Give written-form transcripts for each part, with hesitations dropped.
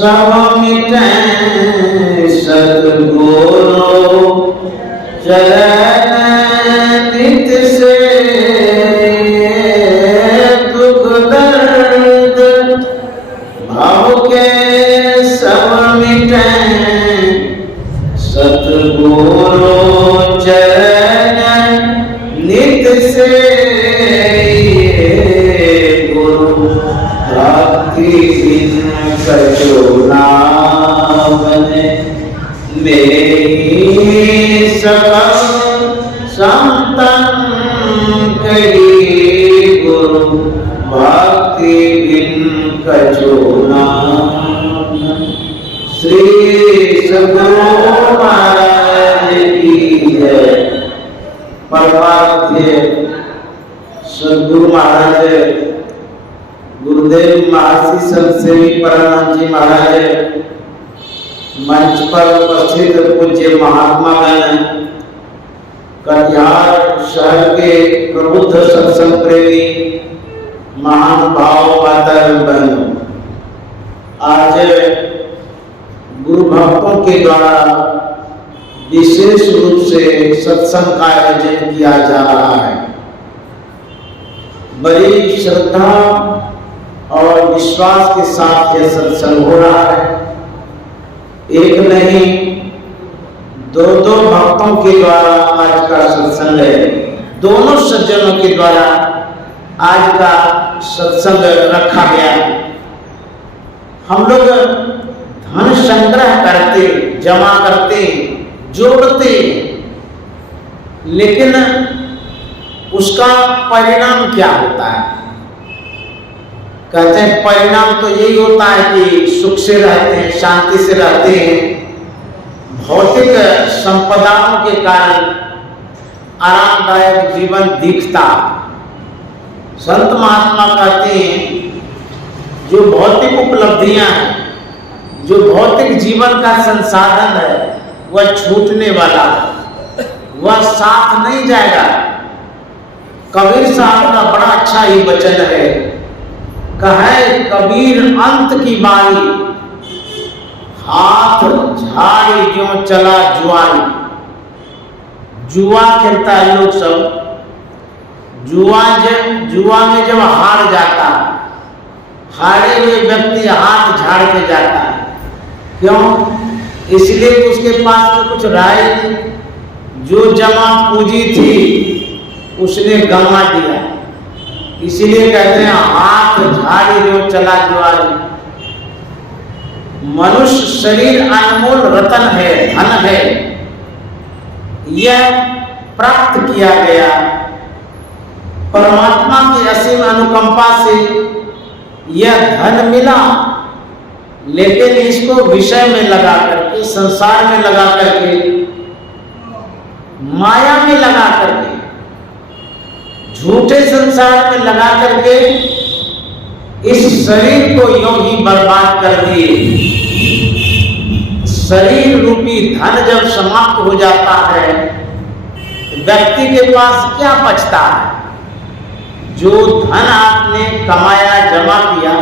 सब मिटे सद्गुरु चरण नित से, दुख दर्द भाव के सब मिटे सद्गुरु चरण नित से। गुरु भक्ति बिन कछु ना बने, मेरी सकल संतन कही। गुरु भक्ति बिन कछु ना बने। श्री सद्गुरु महाराज की जय। परमात्म सद्गुरु महाराज गुरुदेव महर्षि संत सेवी परमानंद जी महाराज, मंच पर उपस्थित पूज्य महात्मा गण, कटिहार शहर के प्रबुद्ध सत्संग प्रेमी महान भाव माता बहनों, आज गुरु भक्तों के द्वारा विशेष रूप से सत्संग का आयोजन किया जा रहा है। बड़ी श्रद्धा और विश्वास के साथ यह सत्संग हो रहा है। एक नहीं, दो भक्तों के द्वारा आज का सत्संग है। दोनों सज्जनों के द्वारा आज का सत्संग रखा गया। हम लोग धन संग्रह करते, जमा करते, जोड़ते, लेकिन उसका परिणाम क्या होता है? कहते हैं परिणाम तो यही होता है कि सुख से रहते हैं, शांति से रहते हैं, भौतिक संपदाओं के कारण आरामदायक जीवन दिखता। संत महात्मा कहते हैं जो भौतिक उपलब्धियां हैं, जो भौतिक जीवन का संसाधन है, वह छूटने वाला है, वह साथ नहीं जाएगा। कबीर साहब का बड़ा अच्छा ही वचन है, कहे कबीर अंत की बारी, हाथ झाड़ी क्यों चला जुआरी। जुआ खेलता है लोग सब, जुआ में जब हार जाता है, हारे हुए व्यक्ति हाथ झाड़ के जाता है। क्यों? इसलिए उसके पास तो कुछ राय नहीं, जो जमा पूंजी थी उसने गंवा दिया। इसलिए कहते हैं हाथ झाड़ी जो चला जुआरी। मनुष्य शरीर अनमोल रतन है, धन है, यह प्राप्त किया गया परमात्मा की असीम अनुकंपा से यह धन मिला, लेकिन इसको विषय में लगा करके, संसार में लगा करके, माया में लगा करके, झूठे संसार में लगा करके इस शरीर को यूं ही बर्बाद कर दिए। शरीर रूपी धन जब समाप्त हो जाता है, व्यक्ति के पास क्या बचता है? जो धन आपने कमाया, जमा किया,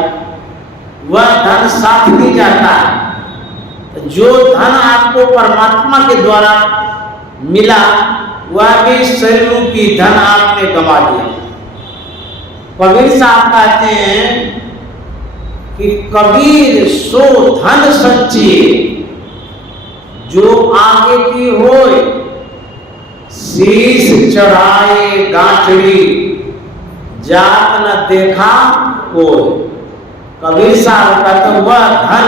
वह धन साथ नहीं जाता है। जो धन आपको परमात्मा के द्वारा मिला, वह भी शरीर रूपी धन आपने गंवा दिया। कबीर साहब कहते हैं कि कबीर सो धन सच्ची, जो आगे की होए, शीश चढ़ाए गांठड़ी, जात न देखा कोई। कबीर साहब कहते वह धन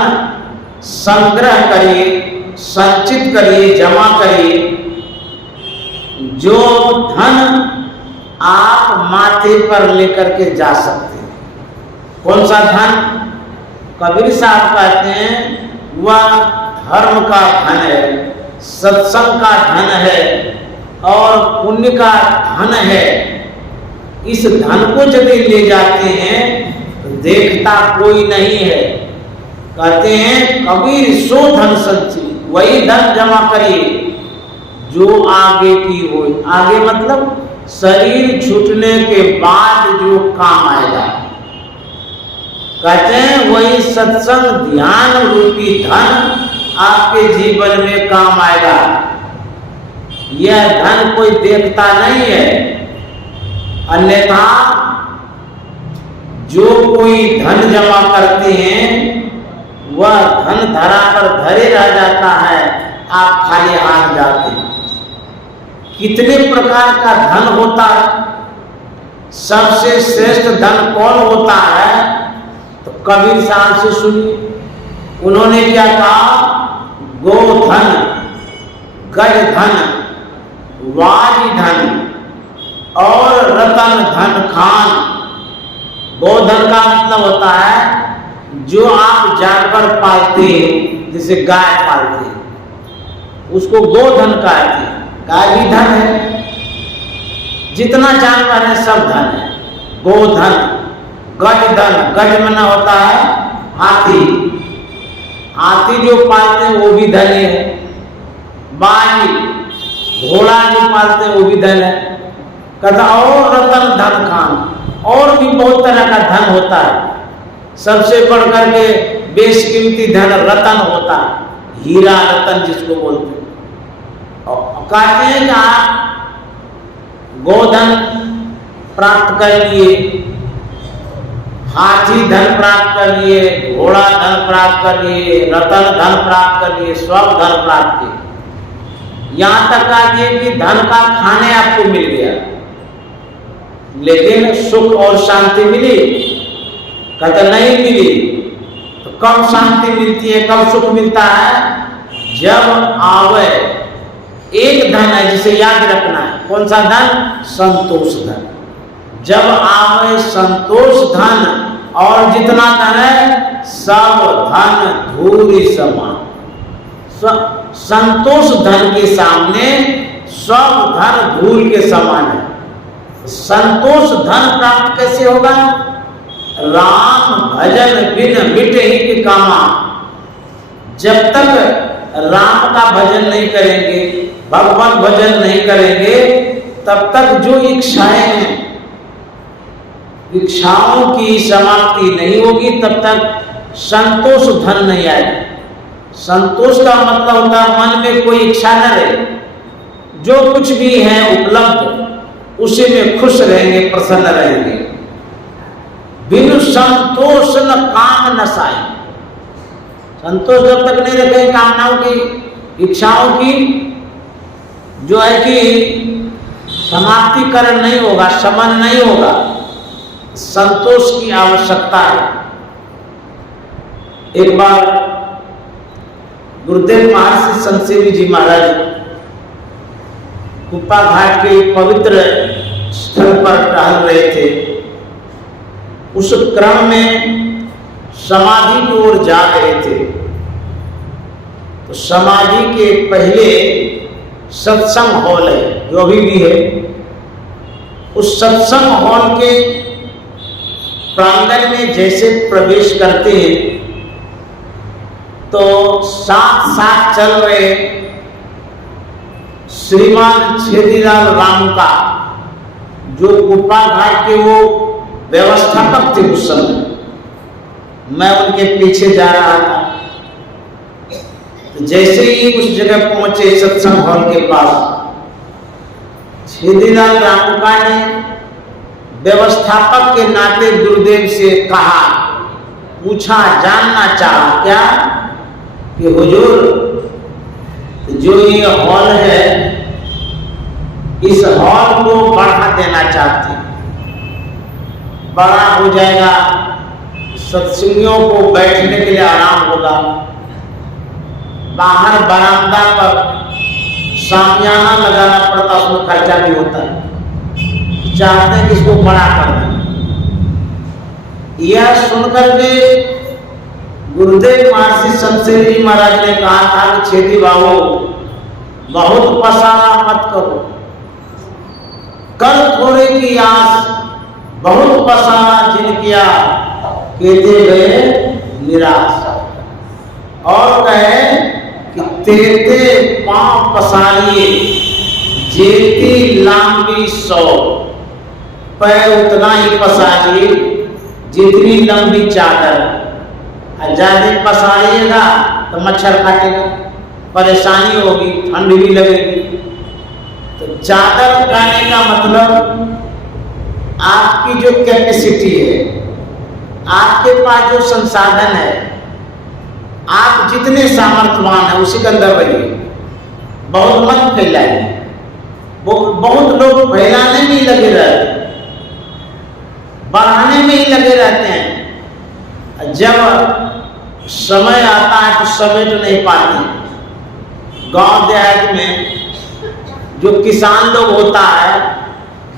संग्रह करिए, संचित करिए, जमा करिए, जो धन आप माथे पर लेकर के जा सकते हैं। कौन सा धन? कबीर साहब कहते हैं वह धर्म का धन है, सत्संग का धन है और पुण्य का धन है। इस धन को यदि ले जाते हैं तो देखता कोई नहीं है। कहते हैं कबीर सो धन सच्ची, वही धन जमा करिए जो आगे की हो। आगे मतलब शरीर छूटने के बाद जो काम आएगा। कहते हैं वही सत्संग ध्यान रूपी धन आपके जीवन में काम आएगा। यह धन कोई देखता नहीं है, अन्यथा जो कोई धन जमा करते हैं वह धन धरा पर धरे रह जाता है, आप खाली हाथ जाते हैं। कितने प्रकार का धन होता है? सबसे श्रेष्ठ धन कौन होता है? तो कबीर साहब से सुनिए, उन्होंने क्या कहा? गोधन, गज धन, वाज धन और रतन धन खान। गोधन का मतलब होता है जो आप जानवर पालते हैं, जैसे गाय पालते हैं, उसको गोधन कहते हैं। गाय भी धन है, जितना जानवर है सब धन है। गोधन, गज धन, गज मना होता है हाथी, हाथी जो पालते हैं वो भी धन है। बाई, घोड़ा जो पालते हैं वो भी धन है। कहता और रतन धन खान, और भी बहुत तरह का धन होता है। सबसे बढ़कर के बेशकीमती धन रतन होता है, हीरा रतन जिसको बोलते हैं। कहते हैं कि आप गोधन प्राप्त कर लिए, हाथी धन प्राप्त कर लिए, घोड़ा धन प्राप्त कर लिए, रतन धन प्राप्त कर लिए, सब धन प्राप्त किए। यहां तक कहा कि धन का खाने आपको मिल गया, लेकिन सुख और शांति मिली? कहते नहीं मिली। तो कब शांति मिलती है, कब सुख मिलता है? जब आवे एक धन है जिसे याद रखना है। कौन सा धन? संतोष धन। जब आवे संतोष धन, और जितना धन है सब धन धूल समान। संतोष धन के सामने सब धन धूल के समान है। संतोष धन प्राप्त कैसे होगा? राम भजन बिन मिटे ही के कामा। जब तक राम का भजन नहीं करेंगे, भगवत भजन नहीं करेंगे, तब तक जो इच्छाएं हैं, इच्छाओं की समाप्ति नहीं होगी, तब तक संतोष धन नहीं आएगा। संतोष का मतलब होता है मन में कोई इच्छा न रहे, जो कुछ भी है उपलब्ध उसी में खुश रहेंगे, प्रसन्न रहेंगे। बिनु संतोष न काम न साई। संतोष जब तक नहीं रखेंगे कामनाओं की, इच्छाओं की, जो है कि समाप्तिकरण नहीं होगा, शमन नहीं होगा। संतोष की आवश्यकता है। एक बार गुरुदेव महर्षि संतसेवी जी महाराज कुप्पा घाट के पवित्र स्थल पर टहल रहे थे। उस क्रम में समाधि की ओर जा रहे थे। तो समाधि के पहले सत्संग हॉल है, जो अभी भी है। उस सत्संग हॉल के प्रांगण में जैसे प्रवेश करते हैं तो साथ साथ चल रहे श्रीमान छेदीलाल राम का, जो कुप्पा घाट के वो व्यवस्थापक थे उस समय। मैं उनके पीछे जा रहा था। तो जैसे ही उस जगह पहुंचे सत्संग हॉल के पास, छेदीलाल रामका ने व्यवस्थापक के नाते गुरुदेव से कहा, पूछा, जानना चाहा क्या कि हुजूर जो ये हॉल है, इस हॉल को बढ़ा देना चाहते हैं, बड़ा हो जाएगा, सत्संगियों को बैठने के लिए आराम होगा। बाहर बरामदा पर सामियाना लगाना पड़ता, उसमें खर्चा भी होता है। चाहते हैं कि इसको बड़ा कर दें। यह सुनकर के गुरुदेव महर्षि संतसेवी जी महाराज ने कहा था कि छेदी बाबू, बहुत पसारा मत करो, कल थोड़े की आस, बहुत पसारा जिन किया कहते गए निराश। और कहे कि तेते पांव पसारिए जेती लांबी सौ, पैर उतना ही पसारिए जितनी लंबी चादर, ज्यादा पसारिएगा तो मच्छर काटेगा, परेशानी होगी, ठंड भी लगेगी। तो चादर कहने का मतलब आपकी जो कैपेसिटी है, आपके पास जो संसाधन है, आप जितने सामर्थ्यवान हैं उसी के अंदर रहिए, बहुत मत फैलाइए। बहुत लोग फैलाने में ही लगे रहते हैं, बढ़ाने में ही लगे रहते हैं। जब समय आता है तो समेट नहीं पाते। गांव देहात में जो किसान लोग होता है,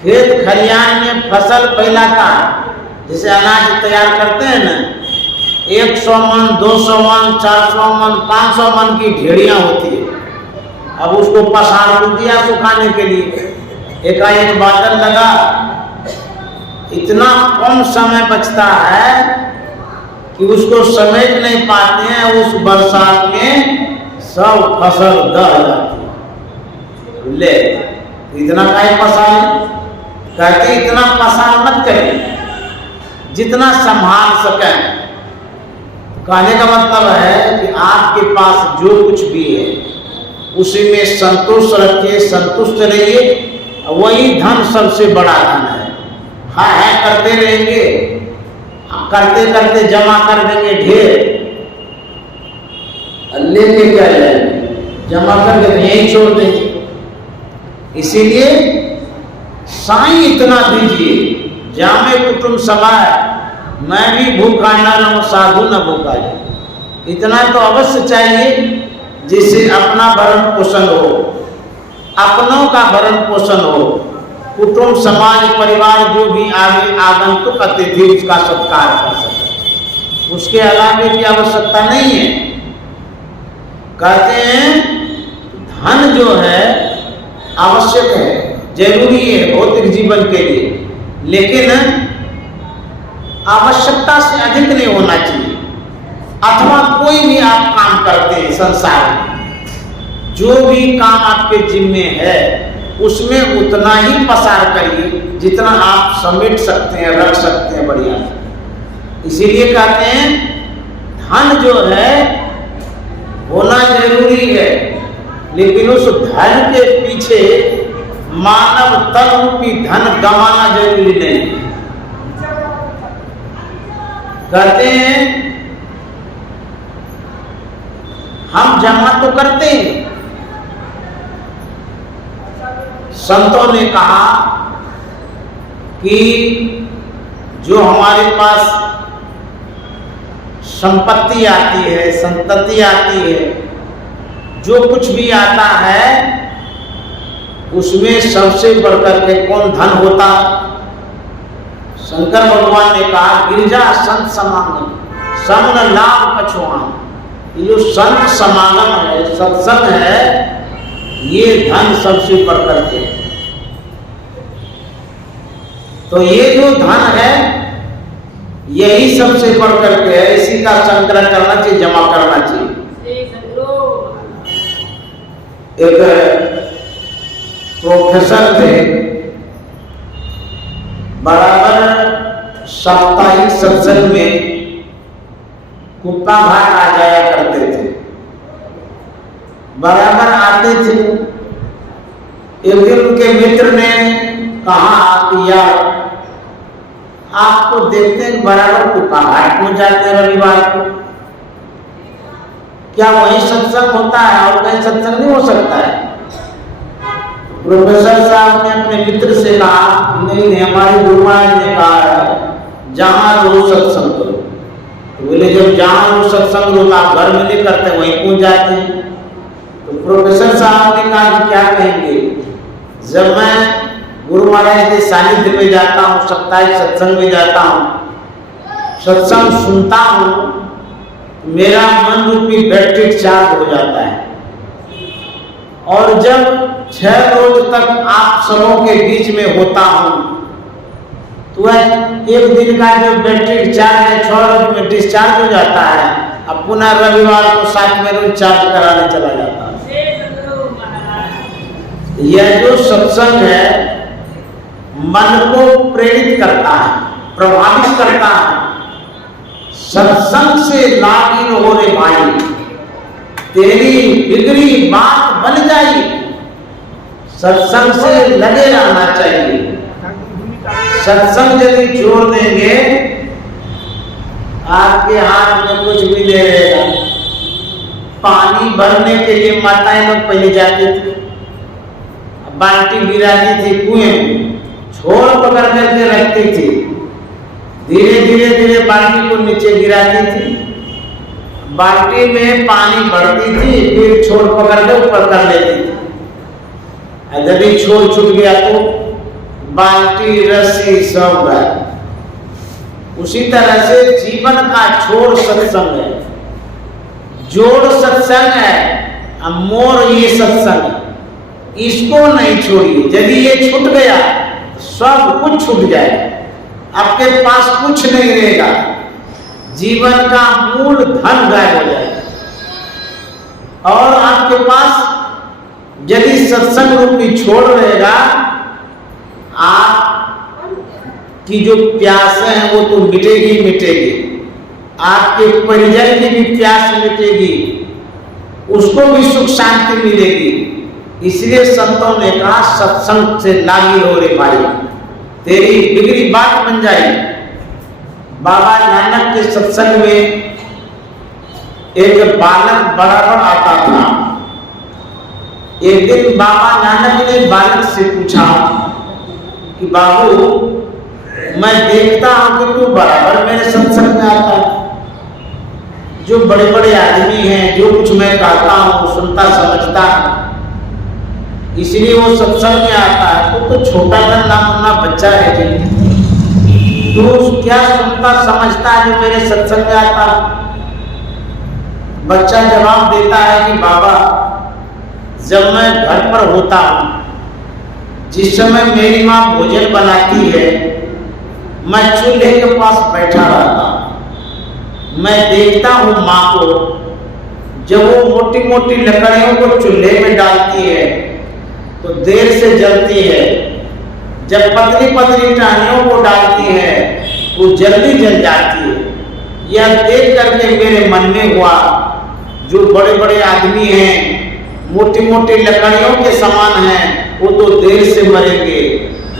खेत खलिहान में फसल फैलाता है, जैसे अनाज तैयार करते हैं ना, 100 मन, 200 मन, 400 मन, 500 मन की ढेड़ियां होती है। अब उसको पसार दिया सुखाने के लिए, एकाएक बादल लगा, इतना कम समय बचता है कि उसको समेट नहीं पाते हैं। उस बरसात में सब फसल दह जाती है। ले इतना काहे पसार, कहते इतना पसार मत करें, जितना संभाल सकें। कहने का मतलब है कि आपके पास जो कुछ भी है उसी में संतुष्ट रखिए, संतुष्ट रहिए। वही धन सबसे बड़ा धन है। है करते रहेंगे, करते करते जमा कर देंगे ढेर, लेके क्या जाएंगे, जमा करके यहीं छोड़ देंगे। इसीलिए साईं इतना दीजिए, जामे कुटुंब समाय, मैं भी भूखा न रहूं साधु न भूखा। इतना तो अवश्य चाहिए जिससे अपना भरण पोषण हो, अपनों का भरण पोषण हो, कुटुंब समाज परिवार जो भी आगे आगंतुक अतिथि उसका सत्कार कर सके। उसके अलावा की आवश्यकता नहीं है। कहते हैं धन जो है आवश्यक है, जरूरी है भौतिक जीवन के लिए, लेकिन आवश्यकता से अधिक नहीं होना चाहिए। अथवा कोई भी आप काम करते हैं संसार में, जो भी काम आपके जिम्मे है उसमें उतना ही पसार करिए जितना आप समेट सकते हैं, रख सकते हैं बढ़िया से। इसीलिए कहते हैं धन जो है होना जरूरी है, लेकिन उस धन के पीछे मानव तन रूपी धन गंवाना जरूरी नहीं। कहते हैं हम जमा तो करते हैं। संतों ने कहा कि जो हमारे पास संपत्ति आती है, संतति आती है, जो कुछ भी आता है उसमें सबसे बढ़कर के कौन धन होता? शंकर भगवान ने कहा गिरिजा संत समागम समन लाभ कछुआन। ये जो संत समागम है, सत्संग है, ये धन सबसे बढ़कर के। तो ये जो धन है यही सबसे बढ़कर के है, इसी का संग्रह करना चाहिए, जमा करना चाहिए। एक प्रोफेसर थे, बराबर साप्ताहिक सत्संग में कुप्पा घाट आ जाया करते थे, बराबर आते थे। एक दिन उनके मित्र ने कहा कि यार आपको देखते हैं बराबर कुप्पा घाट पहुंच जाते हैं रविवार को, क्या वही सत्संग होता है और कहीं सत्संग नहीं हो सकता है? प्रोफेसर साहब ने अपने मित्र से कहा नहीं, हमारे गुरु महाराज ने कहा है जहां रोज सत्संग करो। तो बोले जब जहां रोज सत्संग करो आप घर में नहीं करते, वहीं पहुंच जाते हैं। तो प्रोफेसर साहब ने कहा कि क्या कहेंगे, जब मैं गुरु महाराज के सानिध्य में जाता हूँ, साप्ताहिक सत्संग में जाता हूँ, सत्संग सुनता हूँ, मेरा मन रूपी बैटरी चार्ज हो जाता है। और जब 6 रोज तक आप सबों के बीच में होता हूँ तो एक दिन का जो बैटरी चार्ज है 6 रोज में डिस्चार्ज हो जाता है, अब पुनः रविवार को 7वें रोज चार्ज कराने चला जाता है। यह जो सत्संग है मन को प्रेरित करता है, प्रभावित करता है, सत्संग से लागी रहो रे भाई, तेरी बिगड़ी बात बन जाएगी। सत्संग से लगे रहना चाहिए। सत्संग यदि छोड़ देंगे, आपके हाथ में कुछ भी नहीं रहेगा। पानी भरने के लिए माताएं लोग पहले जाती थी, बाल्टी गिराती थी कुएं में, छोड़ पकड़ करके रखती थी, धीरे धीरे धीरे बाल्टी को नीचे गिराती थी, बाल्टी में पानी भरती थी, फिर छोड़ पकड़ के ऊपर कर लेती थी। यदि छोड़ छूट गया तो बाल्टी रस्सी सब गए। उसी तरह से जीवन का छोड़ सत्संग है, जोड़ सत्संग है, मोर ये सत्संग है। इसको नहीं छोड़िए। यदि ये छूट गया सब कुछ छूट जाए, आपके पास कुछ नहीं रहेगा, जीवन का मूल धन गायब हो जाए। और आपके पास यदि सत्संग रूपी छोड़ रहेगा, आप की जो प्यास है वो तो मिटेगी मिटेगी, आपके परिजन की भी प्यास मिटेगी, उसको भी सुख शांति मिलेगी। इसलिए संतों ने कहा सत्संग से लागी हो रे भाई, तेरी बिगड़ी बात बन जाएगी। बाबा नानक के सत्संग में एक बालक बराबर आता था। एक दिन बाबा नानक ने बालक से पूछा कि बाबू, मैं देखता हूं कि तू बराबर मेरे सत्संग में आता है। जो बड़े बड़े आदमी हैं, जो कुछ मैं कहता हूं सुनता समझता, इसलिए वो सत्संग में आता है। तो छोटा सा नामुन्ना बच्चा है जी, तू क्या सुनता समझता है जो मेरे सत्संग में आता? बच्चा जवाब देता है कि बाबा, जब मैं घर पर होता हूं, जिस समय मेरी माँ भोजन बनाती है, मैं चूल्हे के पास बैठा रहता हूं। मैं देखता हूं माँ को, जब वो मोटी मोटी लकड़ियों को चूल्हे में डालती है तो देर से जलती है, जब पतली पतली टहनियों को डालती है वो जल्दी जल जाती है। यह देख करके मेरे मन में हुआ, जो बड़े बड़े आदमी हैं, मोटी मोटी लकड़ियों के समान हैं, वो तो देर से मरेंगे।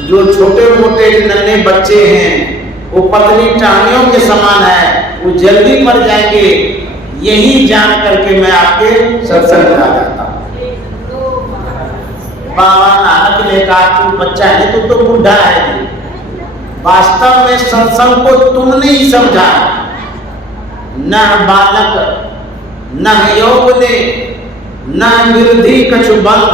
जो छोटे मोटे नन्हे बच्चे हैं, वो पतली टहनियों के समान है, वो जल्दी मर जाएंगे। यही जान करके मैं आपके सत्संग में आ जाता हूँ। बाबा नानक ने कहा, तू बच्चा है, तू तो बूढ़ा है। वास्तव में सत्संग को तुमने ही समझा, न बालक न यौवने न विरोधी कछु बंद,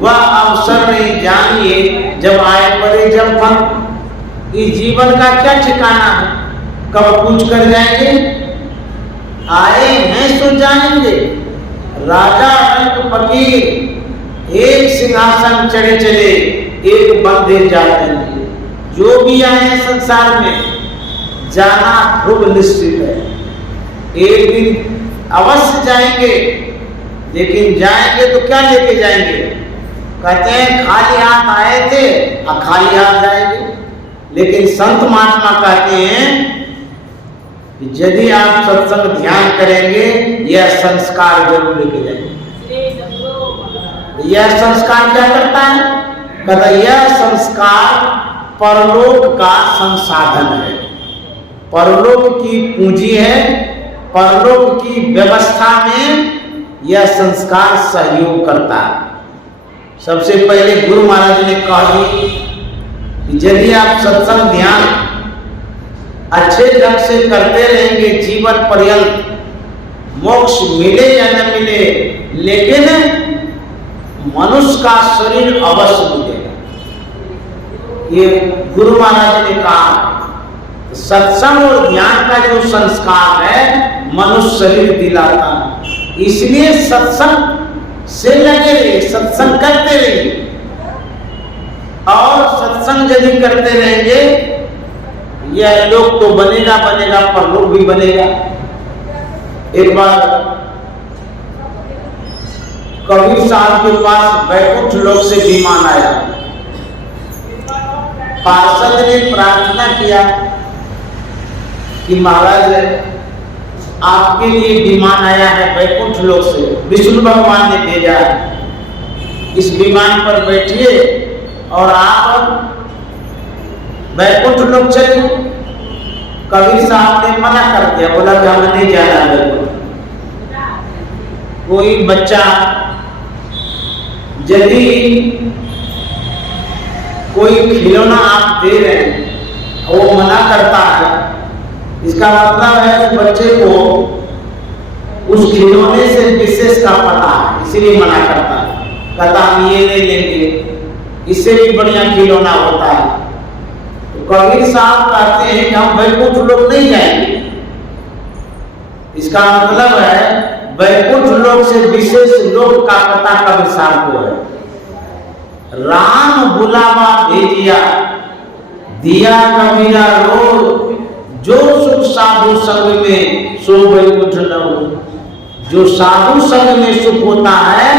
वह अवसर नहीं जानिए जब आए परे जब फंद। इस जीवन का क्या ठिकाना है, कब पूछ कर जाएंगे? आए हैं तो जाएंगे। राजा रंग फकीर एक सिंहासन चढ़े चले, एक बंधे जाते हैं। जो भी आए संसार में जाना ध्रुव निश्चित है, एक दिन अवश्य जाएंगे। लेकिन जाएंगे तो क्या लेके जाएंगे? कहते हैं खाली हाथ आए थे और खाली हाथ जाएंगे। लेकिन संत महात्मा कहते हैं कि यदि आप सत्संग ध्यान करेंगे, यह संस्कार जरूर लेके जाएंगे। यह संस्कार क्या करता है? कहता यह संस्कार परलोक का संसाधन है, परलोक की पूंजी है, परलोक की व्यवस्था में यह संस्कार सहयोग करता है। सबसे पहले गुरु महाराज ने कहा कि यदि आप सत्संग ध्यान अच्छे ढंग से करते रहेंगे जीवन पर्यंत, मोक्ष मिले या न मिले, लेकिन मनुष्य का शरीर अवश्य मिलेगा। ये गुरु महाराज ने कहा। सत्संग और ज्ञान का जो संस्कार है, मनुष्य शरीर दिलाता है। इसलिए सत्संग से लगे रहिए, सत्संग करते रहिए। और सत्संग यदि करते रहेंगे, यह लोक तो बनेगा बनेगा, परलोक भी बनेगा। एक बार कबीर साहब के पास बैकुंठ लोक से विमान आया। पार्षद ने प्रार्थना किया कि महाराज आपके लिए विमान आया है वैकुंठ लोक से, विष्णु भगवान ने भेजा है, इस विमान पर बैठिए और आप वैकुंठ लोक चलिए। कबीर साहब ने मना कर दिया, बोला कि हमें नहीं जाना वैकुंठ। कोई बच्चा यदि कोई खिलौना आप दे रहे हैं वो मना करता है, इसका मतलब है उस बच्चे को उस खिलौने से विशेष का पता है, इसीलिए मना करता है। कहता हम ये नहीं लेंगे, इससे भी बढ़िया खिलौना होता है। तो कबीर साहब कहते हैं कि हम वैकुंठ लोक नहीं जाएंगे। इसका मतलब है वैकुंठ लोक से विशेष लोक का पता कबीर साहब को है। राम बुलावा भेजिया दिया कबीरा रो, जो सुख साधु संग में सो वैकुंठ न हो। जो साधु संग में सुख होता है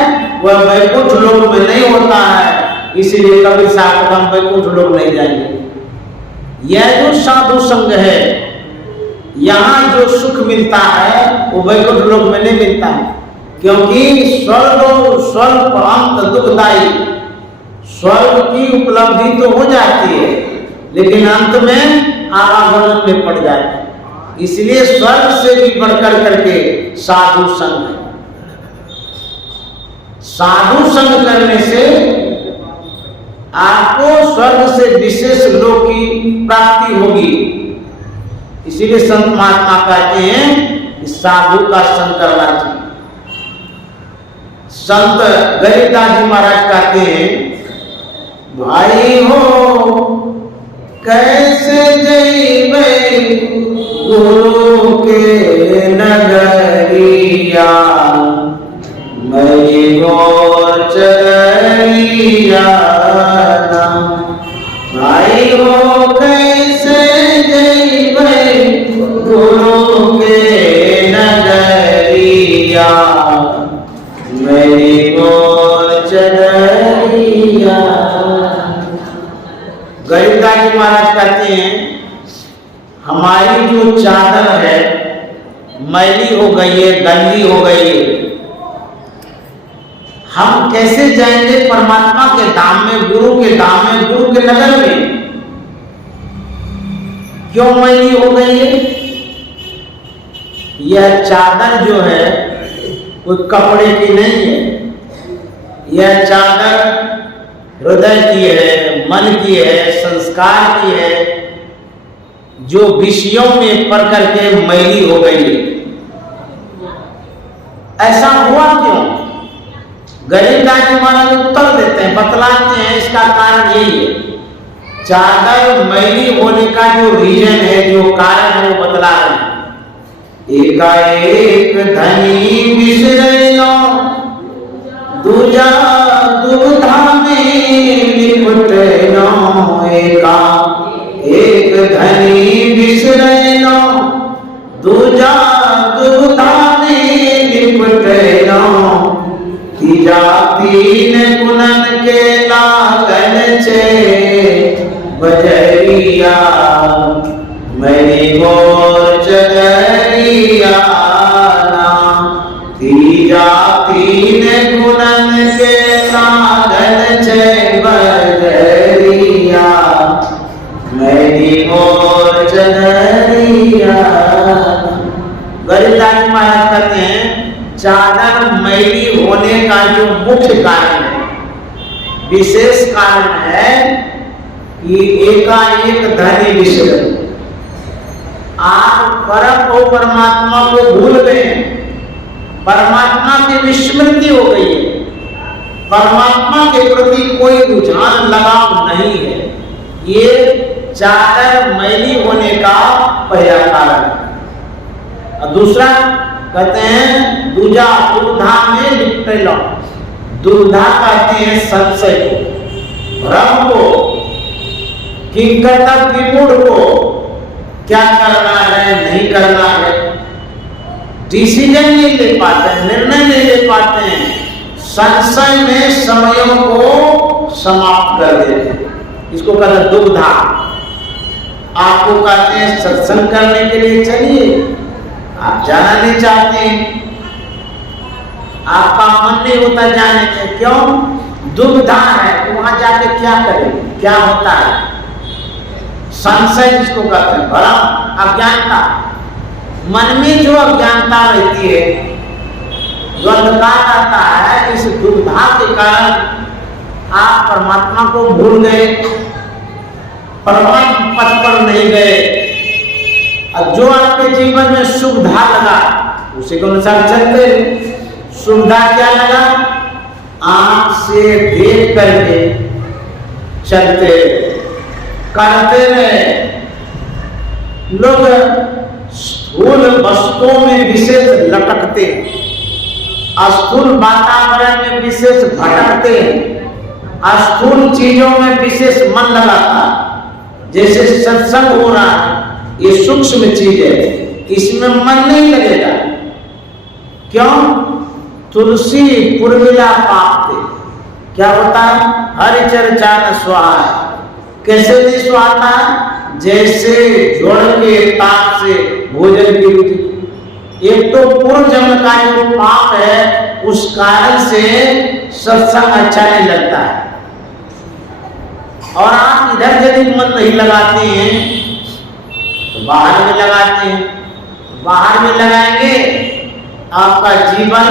वह वैकुंठ लोक में नहीं होता है, इसलिए कबीर साहब हम वैकुंठ लोक नहीं जाएंगे। यह जो साधु संग है, यहाँ जो सुख मिलता है वो वैकुंठ लोक में नहीं मिलता है, क्योंकि स्वर्ग स्वल्प अंत दुखदायी, स्वर्ग की उपलब्धि तो हो जाती है लेकिन अंत में आवागमन में पड़ जाती है। इसलिए स्वर्ग से भी बढ़कर करके साधु संग है। साधु संग करने से आपको स्वर्ग से विशेष लोक की प्राप्ति होगी। इसीलिए संत महात्मा कहते हैं कि साधु का संग करना चाहिए। संत गरीबदास जी महाराज कहते हैं, भाई हो कैसे जइबे गुरु के नगरिया, मैं गोर चलिया। भाई हो कैसे जइबे गुरु के नगरिया, मैं गोर चलिया। गरीबदास जी महाराज कहते हैं, हमारी जो चादर है मैली हो गई है, गंदी हो गई है, हम कैसे जाएंगे परमात्मा के धाम में, गुरु के धाम में, गुरु के नगर में? क्यों मैली हो गई है? यह चादर जो है कोई कपड़े की नहीं है, यह चादर हृदय की है, मन की है, संस्कार की है, जो विषयों में पड़ करके मैली हो गई है। ऐसा हुआ क्यों? गरीबदास जी महाराज उत्तर देते हैं, बतलाते हैं, इसका कारण यही है। चादर मैली होने का जो रीजन है, जो कारण है, वो बतला रहे हैं। एकाएक धनी बिसरैनो, दूजा दुविधा में लिपटैनो। एक धनी बिसरैनो, दूजा दुविधा में लिपटैनो। तीजा तीन गुणन के लागन छे बजरिया, मेरी गोर चगरिया। तीजा तीन गुणन के लागन छे बजरिया, मेरी गोर चगरिया। गरीबदास जी महाराज कहते हैं, चादर मैली होने का जो मुख्य कारण है, विशेष कारण है कि एकाएक धनी विसर, आप परम परमात्मा को भूल गए, परमात्मा की विस्मृति हो गई है, परमात्मा के प्रति कोई रुझान लगाव नहीं है। ये चादर मैली होने का पहला कारण है। और दूसरा कहते हैं, दूजा दुविधा में लिपटैलो। दुविधा कहते हैं संशय को, भ्रम को, किंकरतक विमूढ़ को, क्या करना है नहीं करना है, डिसीजन नहीं ले पाते, निर्णय नहीं ले पाते हैं, संशय में समयों को समाप्त कर देते हैं। इसको कहते हैं दुविधा। आपको कहते हैं सत्संग करने के लिए चलिए, आप जाना नहीं चाहते, आपका मन नहीं होता जाने के, क्यों? दुविधा है कि वहां जाके क्या करेंगे, क्या होता है। संशय जिसको कहते हैं, भ्रम, अज्ञानता। मन में जो अज्ञानता रहती है, जो अंधकार आता है, इस दुविधा के कारण आप परमात्मा को भूल गए, परमात्मा पथ पर नहीं गए। और जो आपके जीवन में सुविधा लगा उसी के अनुसार चलते। सुविधा क्या लगा? आंख से देख करके चलते, करते रहे। लोग स्थूल वस्तुओं में विशेष लटकते, स्थूल वातावरण में विशेष भटकते, स्थूल चीजों में विशेष मन लगाता। जैसे सत्संग हो रहा है, ये सूक्ष्म चीज है, इसमें मन नहीं लगेगा। क्यों? तुलसी पुरमिला पापते, क्या होता है? हरि चर्चा न सुहाए। कैसे नहीं सुहाता? जैसे जोड़ के ताप से भोजन की रुचि। एक तो पूर्व जन्म का जो पाप है, उस कारण से सत्संग अच्छा नहीं लगता है। और आप इधर यदि मन नहीं लगाते हैं तो बाहर में लगाते हैं। बाहर में लगाएंगे, आपका जीवन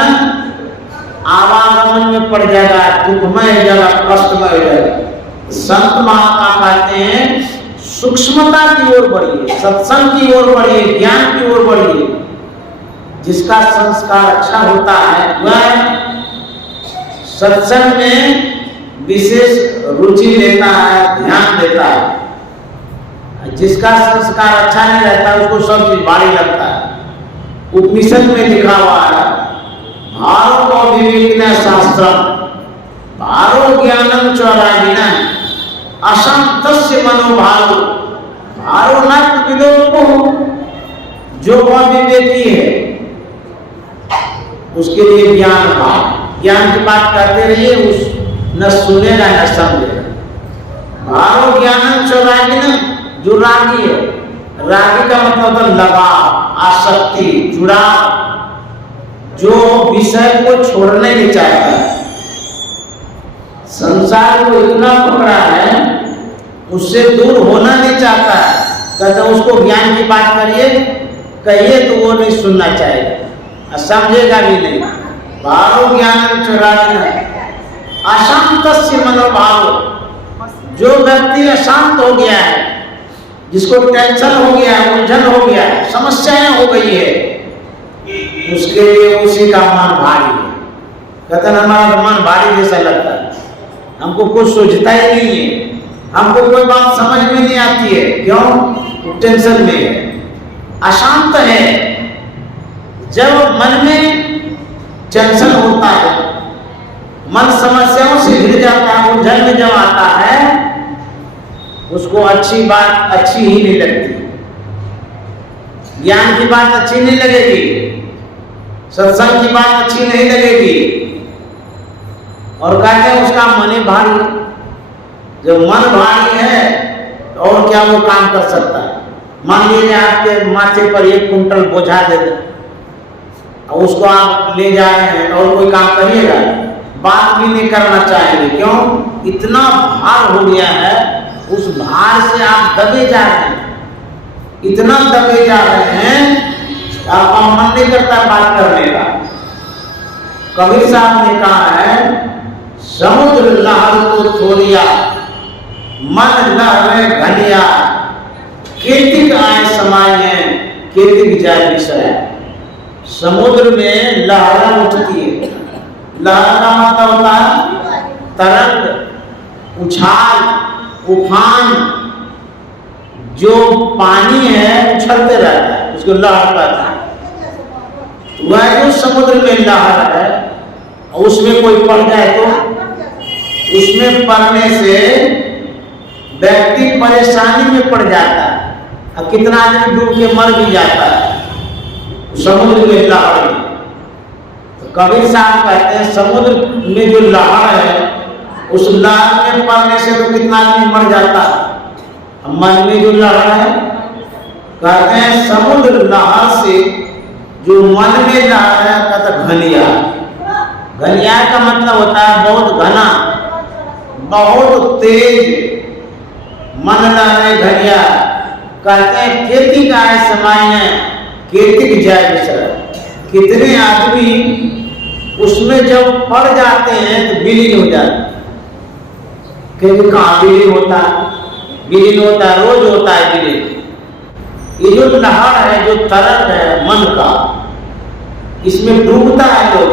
आवागमन में पड़ जाएगा, दुखमय हो जाएगा, कष्टमय हो जाएगा। संत महात्मा कहते हैं सूक्ष्मता की ओर बढ़िए, सत्संग की ओर बढ़िए, ज्ञान की ओर बढ़िए। जिसका संस्कार अच्छा होता है वह सत्संग में विशेष रुचि लेता है, ध्यान देता है। जिसका संस्कार अच्छा नहीं रहता उसको सब चीज भारी लगता है। उपनिषद में लिखा हुआ है, भारो विवेकिना शास्त्रम भारो ज्ञानम चौरागिना अशांतस्य मनोभाव भारो न विदोको। जो अविवेकी है उसके लिए ज्ञान भाव, ज्ञान की बात करते रहिए, उस न सुनेगा न समझेगा। भारो ज्ञानम चौरागिना, जो रागी है, रागी का मतलब लगाव, आसक्ति, जुड़ाव, जो विषय को छोड़ने नहीं चाहता, संसार को इतना पकड़ा है उससे दूर होना नहीं चाहता है। कहते उसको ज्ञान की बात करिए, कहिए तो वो नहीं सुनना चाहेगा, समझेगा भी नहीं। भारो ज्ञान चौरागिना अशांतस्य मनोभाव। जो व्यक्ति अशांत हो गया है, जिसको टेंशन हो गया है, उलझन हो गया है, समस्याएं हो गई है, उसके लिए उसी का मन भारी है। कहते हमारा मन भारी जैसा लगता है, हमको कुछ सोचता ही नहीं है, हमको कोई बात समझ में नहीं आती है। क्यों? टेंशन में है, अशांत है। जब मन में टेंशन होता है, मन समस्याओं से घिर जाता है, उलझन में जब आता है, उसको अच्छी बात अच्छी ही नहीं लगती, ज्ञान की बात अच्छी नहीं लगेगी, सत्संग की बात अच्छी नहीं लगेगी। और कहते हैं उसका मन ही भारी। जब मन भारी है तो और क्या वो काम कर सकता है? मान लीजिए आपके माथे पर 1 कुंटल बोझा दे दे और उसको आप ले जा रहे हैं और कोई काम करिएगा? बात भी नहीं करना चाहेंगे। क्यों? इतना भार हो गया है, उस भार से आप दबे जा रहे हैं, इतना दबे जा रहे हैं आपका मन नहीं करता बात करने का। कबीर साहब ने कहा है, समुद्र लहर को छोड़िया मन लहरे घनिया कीर्तिक आय समाये कीर्तिक जाय विषय। समुद्र में लहरें उठती है। लहर का मतलब होता है तरंग, उछाल, उफान। जो पानी है उछलते रहता है, उसको लहर कहते हैं। वह जो समुद्र में लहर है, उसमें कोई पड़ जाए तो उसमें पड़ने से व्यक्ति परेशानी में पड़ जाता है, और कितना आदमी डूब के मर भी जाता है समुद्र में लहर में। तो कबीर साहब कहते हैं समुद्र में जो लहर है, उस लहर में पड़ने से तो कितना आदमी मर जाता है, मन में जो लहर है, कहते हैं समुद्र लहर से जो मन में लहर है कहते घनिया। घनिया का मतलब होता है बहुत घना, बहुत तेज मन लहर घनिया। कहते हैं खेती का है समय में खेती जाए बिसरा। कितने आदमी उसमें जब पड़ जाते हैं तो विलीन हो जाते, क्योंकि कहाँ विलीन होता है, विलीन होता है, रोज होता है विलीन। ये जो लहर है, जो तरंग है मन का, इसमें डूबता है लोग।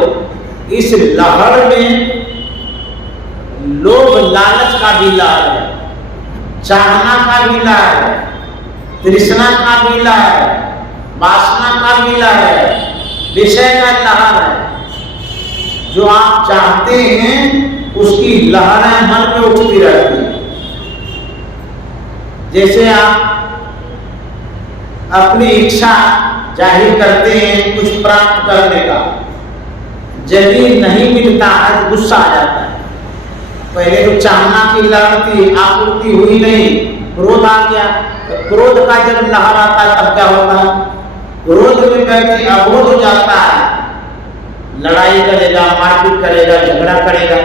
इस लहर में लोभ लालच का भी लहर है, चाहना का भी लहर है, तृष्णा का भी लहर है, वासना का भी लहर है, विषय का लहर है। जो आप चाहते हैं उसकी लहरें मन में उठती रहती है। जैसे आप अपनी इच्छा जाहिर करते हैं कुछ प्राप्त करने का, यदि नहीं मिलता है तो गुस्सा आ जाता है। पहले तो चाहना की लहर थी, आपूर्ति हुई नहीं, क्रोध आ गया। तो क्रोध का जब लहर आता है तब क्या होता है, क्रोध में व्यक्ति अबोध हो जाता है, लड़ाई करेगा, मारपीट करेगा, झगड़ा करेगा।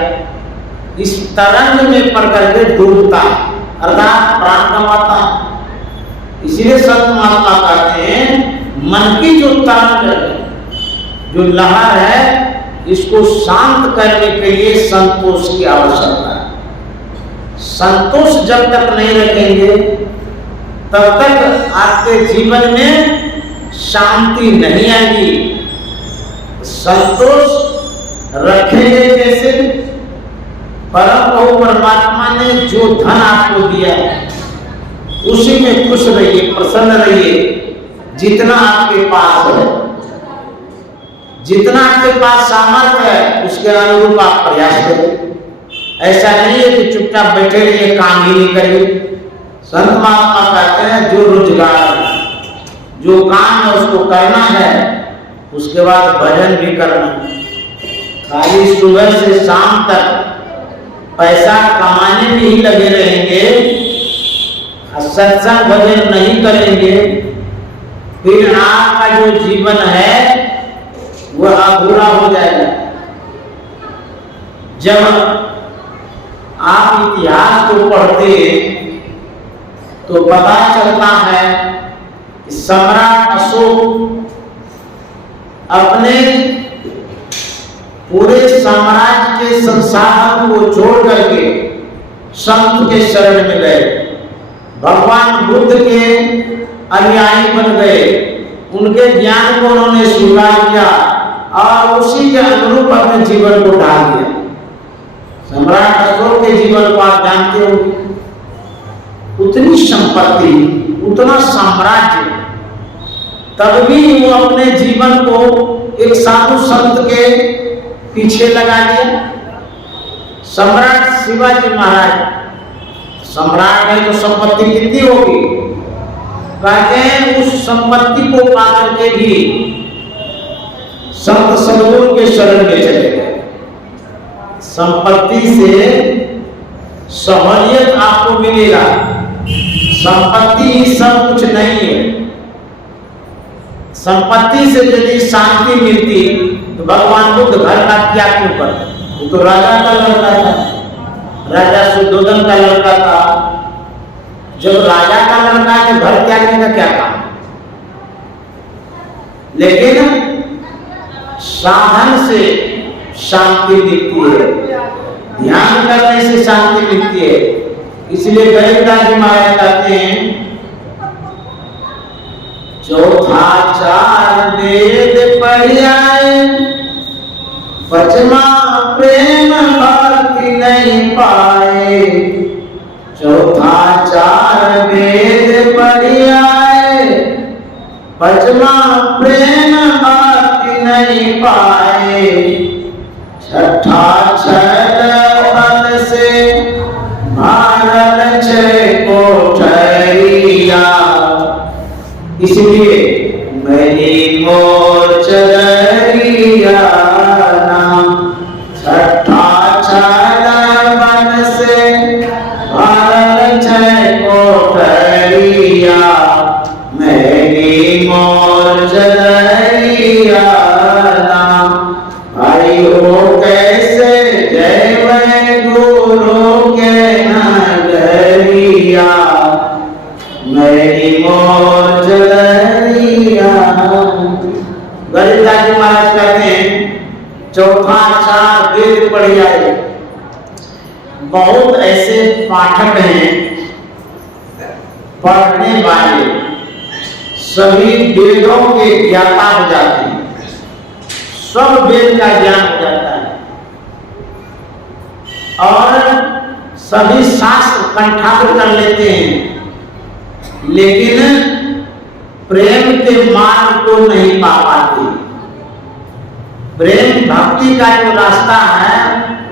इस तरंग में पड़ करके डूबता है, अर्थात प्राण गंवाता है। इसीलिए संत महात्मा कहते हैं मन की जो तरंग है, जो लहर है, इसको शांत करने के लिए संतोष की आवश्यकता है। संतोष जब तक नहीं रखेंगे तब तक आपके जीवन में शांति नहीं आएगी। संतोष रखेंगे कैसे? परम प्रभु परमात्मा ने जो धन आपको दिया है उसी में खुश रहिए, प्रसन्न रहिए। जितना आपके पास है, जितना आपके पास सामर्थ्य है, उसके अनुरूप आप प्रयास करें। ऐसा नहीं है कि चुपचाप बैठे रहिए, काम ही नहीं करिए। संत महात्मा कहते हैं जो रोजगार, जो काम है उसको करना है, उसके बाद भजन भी करना। खाली सुबह से शाम तक पैसा कमाने में ही लगे रहेंगे, सत्संग भजन नहीं करेंगे, फिर आपका जो जीवन है वह अधूरा हो जाएगा। जब आप इतिहास को पढ़ते तो पता चलता है कि सम्राट अशोक अपने पूरे साम्राज्य के संसाधन को छोड़ करके संत के शरण में गए, भगवान बुद्ध के अनुयायी बन गए, उनके ज्ञान को उन्होंने स्वीकार किया और उसी के अनुरूप अपने जीवन को ढाल दिया। सम्राट अशोक के जीवन को आप जानते हो, उतनी संपत्ति, उतना साम्राज्य, तब भी वो अपने जीवन को एक साधु संत के पीछे लगा दिया। सम्राट शिवाजी महाराज, सम्राट है तो संपत्ति कितनी होगी, कहते हैं उस संपत्ति को पाकर के भी संत सद्गुरु के शरण में चले गए। संपत्ति से सहूलियत आपको मिलेगा, संपत्ति ही सब कुछ नहीं है। संपत्ति से यदि शांति मिलती तो भगवान बुद्ध घर का क्या क्यों करते? वो तो राजा का लड़का था, राजा शुद्धोधन का लड़का था। जब राजा का लड़का है तो घर त्यागने का क्या काम? लेकिन साधन से शांति मिलती है, ध्यान करने से शांति मिलती है। इसलिए गरीबदास जी महाराज कहते हैं चौथा चार वेद पढ़ियाए, पचमा प्रेम भक्ति नहीं पाए। चौथा चार वेद पढ़ियाए, पचमा प्रेम भक्ति नहीं पाए। छठा छल बल से भारत छे कोठरिया। इसलिए मैंने मोर चरिया नाम। छठा छल बल से भारत छे कोठरिया। मेरी मोर चलैया नाम, आई हो कैसे जय मैं गुरु के नगरिया, मेरी मोर चलैया। गरीबदास जी महाराज कहते हैं चौथा चार वेद पढ़ जाए। बहुत ऐसे पाठक हैं पढ़ने वाले, सभी वेदों के ज्ञाता हो जाते हैं, सब वेद का ज्ञान हो जाता है और सभी शास्त्र कंठाग्र कर लेते हैं, लेकिन प्रेम के मार्ग को नहीं पा पाते। प्रेम भक्ति का जो रास्ता है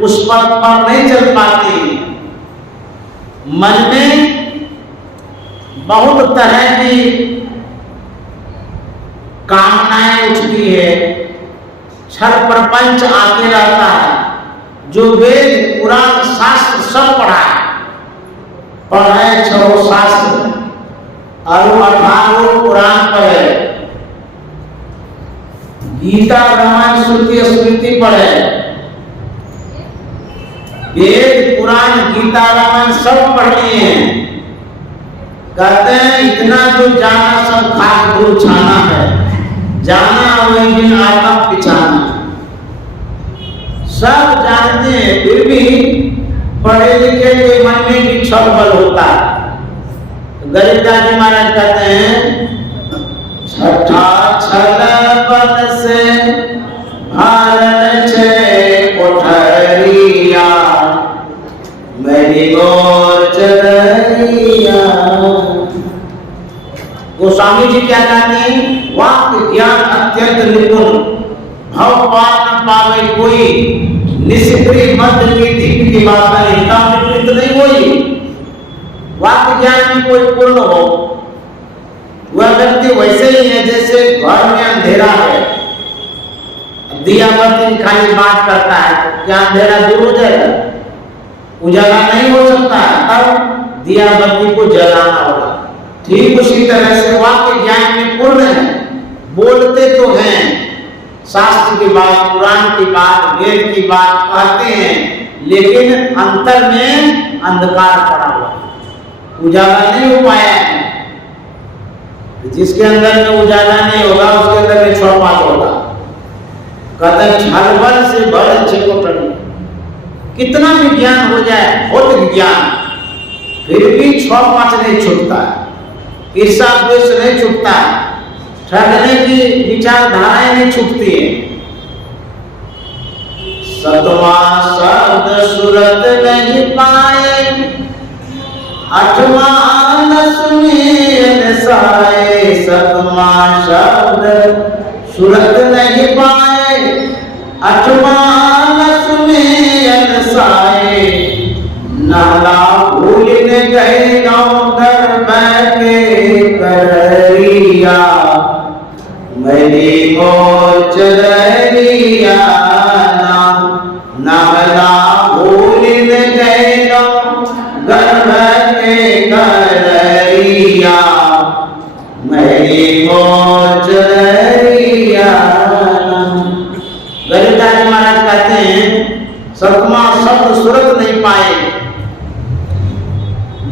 उस पथ पर नहीं चल पाते। मन में बहुत तरह की कामनाएं उठती है, छल प्रपंच आते रहता है। जो वेद पुराण शास्त्र सब पढ़ा है, पढ़े 6 शास्त्र और 18 पुराण पढ़े, गीता रामायण श्रुति स्मृति पढ़े, वेद पुराण गीता रामायण सब पढ़ लिए हैं। कहते हैं इतना जो जाना सब खाक दूर छाना है, जाना वही दिन आता पिछाना। सब जानते हैं, फिर भी पढ़े लिखे के मन में भी छल बल होता है। गरीबदास जी महाराज कहते हैं छठा छल बल से भारत छे कोठरिया, मेरी मोर चलैया। गोस्वामी जी क्या कहते हैं, वाक्य ज्ञान अत्यंत निपुण, भव पार न पावे कोई, निष्क्रिय मध्य की दीप की बात नहीं हुई। वाक्य ज्ञान में कोई पूर्ण हो, वह व्यक्ति वैसे ही है जैसे घर में अंधेरा है, दिया बत्ती खाली बात करता है, क्या अंधेरा दूर हो जाएगा? उजाला नहीं हो सकता, तब दिया बत्ती को जलाना होगा। ठीक उसी तरह से वाक्य ज्ञान में पूर्ण है, बोलते तो हैं, शास्त्र की बात, पुराण की बात, वेद की बात कहते हैं, लेकिन अंतर में अंधकार पड़ा हुआ, उजाला नहीं हो पाया है। जिसके अंदर में उजाला नहीं होगा उसके अंदर में छौपात होगा। कहते छलबल से भर छे कोठरी, कितना भी ज्ञान हो जाए, भौतिक ज्ञान, फिर भी 6-5 नहीं छूटता है, ईर्षा द्वेष नहीं छूटता है, ठगने की विचारधाराएं नहीं छूटती है। सतवा शब्द सुरत नहीं पाए, अठवा न सुने न साए, सतवा शब्द सुरत नहीं पाए, अठवा न सुने न साए, नाला भूल न गए गाँव घर बैठे कररिया, मेरी मोर चलैया नाला भूल न गए गाँव घर बैठे कररिया, मेरी मोर चलैया। गरीबदास जी महाराज कहते हैं सतमा शब्द सुरत नहीं पाए।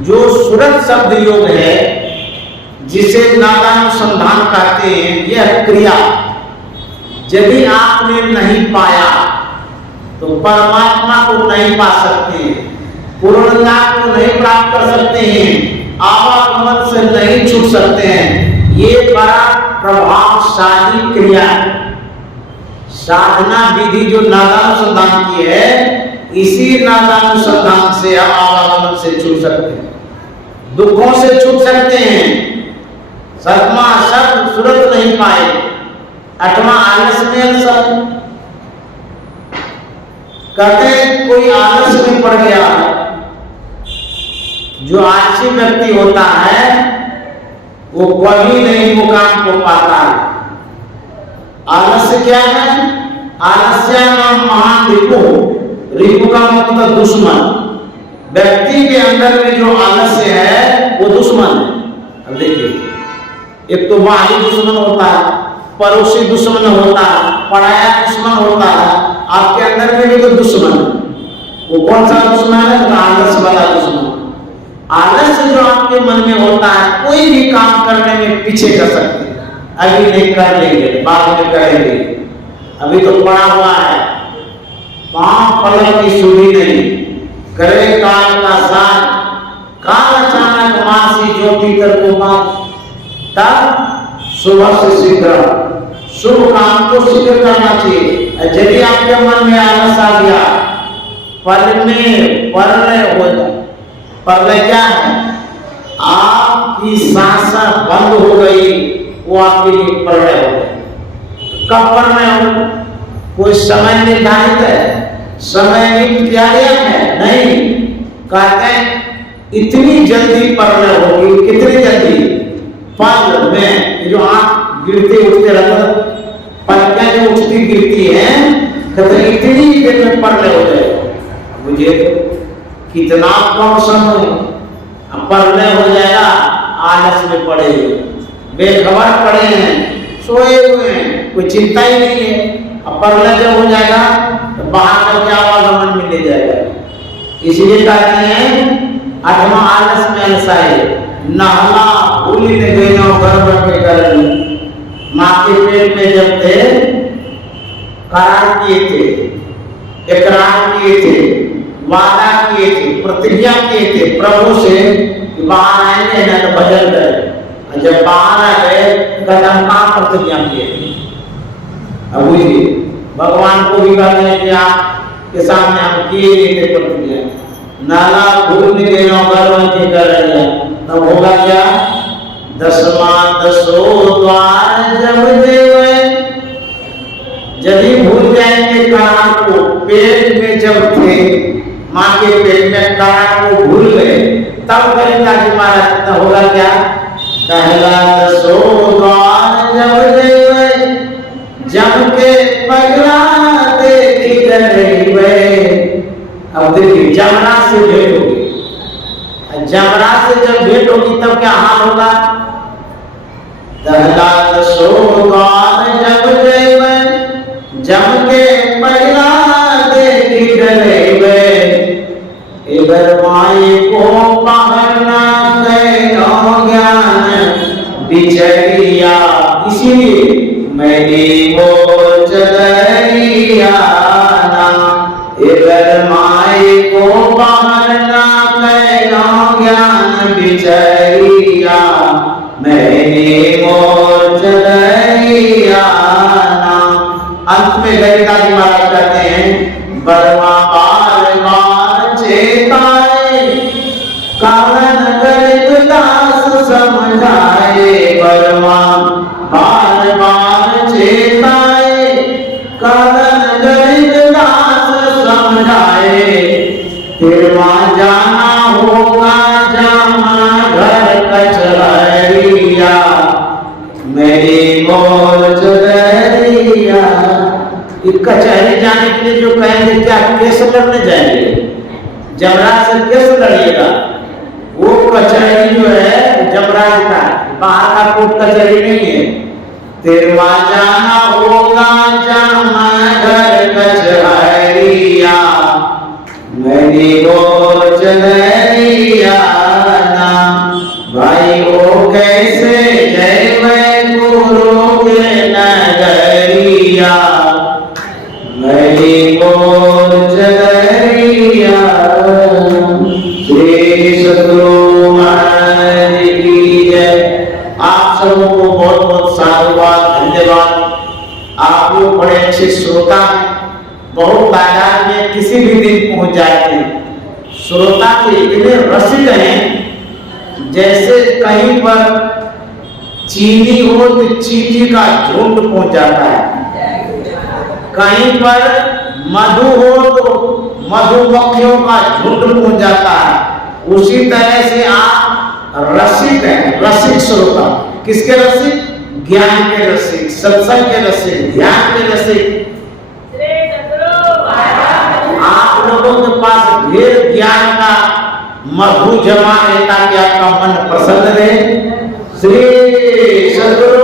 जो सुरत शब्द योग है, जिसे नादानुसंधान कहते हैं, यह क्रिया यदि आपने नहीं पाया तो परमात्मा को नहीं पा सकते, पूर्णता को नहीं प्राप्त कर सकते हैं, आवागमन से नहीं छूट सकते हैं। ये बड़ा प्रभावशाली क्रिया है। साधना विधि जो नादानुसंधान की है, इसी नादानुसंधान से हम आवागमन से छूट सकते हैं, दुखों से छूट सकते हैं। सतमा शब्द सुरत नहीं पाए, अठवा आलस में अनशन। कहते कोई आलस में पड़ गया, जो आलसी व्यक्ति होता है वो कभी नहीं मुकाम को पाता है। आलस्य क्या है? आलस्य नाम महान रिपु, रिपु का मतलब दुश्मन। व्यक्ति के अंदर में जो आलस्य है वो दुश्मन है। अब देखिए एक तो बाहरी दुश्मन होता है, पड़ोसी दुश्मन होता है, पराया दुश्मन होता है, आपके अंदर में भी तो दुश्मन है। वो कौन सा दुश्मन है? आलस वाला दुश्मन। आलस जो आपके मन में होता है, कोई भी काम करने में पीछे कर सकते हैं, अभी नहीं कर लेंगे, बाद में करेंगे, अभी तो पड़ा हुआ है, पांव पलक की सुधी नहीं, करे काल का साथ, काल अचानक मासी ज्योति कर को बात, तब सुबह से शीघ्र शुभ काम को शीघ्र करना चाहिए। यदि आपके मन में आलस आ गया, पल में परलय हो जाए। परलय क्या है? आपकी सांस बंद हो गई, वो आपके लिए परलय हो गई। कब परलय हो? कोई समय निर्धारित है, समय नित्यालय है नहीं, कहते हैं इतनी जल्दी परलय होगी। कितनी जल्दी? पल में जो आंख गिरते उठते रहते, पलकें जो उठती गिरती हैं, कहते इतनी देर में परलय हो जाएगा। मुझे कितना कम समय परलय हो जाएगा। आलस में पड़े हुए, बेखबर पड़े हैं, सोए हुए हैं, कोई चिंता ही नहीं है। अब परलय जब हो जाएगा तो बाहर का क्या आवागमन में ले जाएगा। इसलिए कहते हैं आत्मा आलस में अलसाए, नहला भूली ने गई ना गर्भ के कर। माँ के पेट में जब थे, करार किए थे, इकरार किए थे, वादा किए थे, प्रतिज्ञा किए थे प्रभु से कि बाहर आएंगे ना तो भजन करें। जब बाहर आ गए कदम का प्रतिज्ञा किए। अब भगवान को भी कहते हैं कि आपके सामने हम किए नहीं थे प्रतिज्ञा, नाला भूल गए गर्व के कर रहे। तब होगा क्या? दसवां दसो द्वार जब देवे, यदि भूल जाएंगे करार को, पेट में जब थे, माँ के पेट में करार को भूल गए, तब करेगा जी महाराज। तब होगा क्या? पहला दसो द्वार जब देवे, जम के पगला देखी डरेवे। अब देखिए जमरा से भेंट होगी, जमरा से जब भेंट होगी तब क्या हाल होगा? पहला दसो द्वार जब देवे, जम के पगला देखी डरेवे। इधर माई को पहना गयो ज्ञान बिचरिया, इसीलिए मैंने वो चलरिया ना। इधर माई को पहना गयो ज्ञान बिचरिया, मैंने वो चलरिया ना। अंत में ललिता जी महाराज कहते हैं, बरवा बार बार चेताए, कारण गरीब दास समझाए। बरवा बार बार चेताए, कारण गरीब दास समझाए। फिर वहाँ जाना होगा जहाँ घर कचहरिया, मेरी मौज दरिया। कचहरी जाने के लिए जो कहेंगे क्या केस लड़ने जाएंगे? जमराज से केस लड़िएगा। वो कचहरी जो है जमराज का, बाहर का कोर्ट कचहरी नहीं है। तेरवा जाना होगा जहाँ घर कचहरिया, मेरी मौज दरिया ना। भाई वो कैसे जय मैं गुरु के नगरिया, मेरी मौज दरिया। श्री सद्गुरु महाराज की जय। आप सबों को बहुत बहुत साधुवाद, धन्यवाद। आप लोग बड़े अच्छे श्रोता हैं, बहुत तादाद में किसी भी दिन पहुंच जाते हैं। श्रोता के इतने रसिक हैं, जैसे कहीं पर चीनी हो तो चींटी का झुंड पहुंच जाता है, कहीं पर मधु हो तो मधुमक्खियों का झुंड पहुंच जाता है। उसी तरह से आप रसिक हैं, रसिक श्रोता। किसके रसिक? ज्ञान के रसिक, सत्संग के रसिक, ध्यान के रसिक। आप लोगों के पास ढेर ज्ञान का मधु जमा है ताकि आपका मन प्रसन्न रहे। श्री कर दो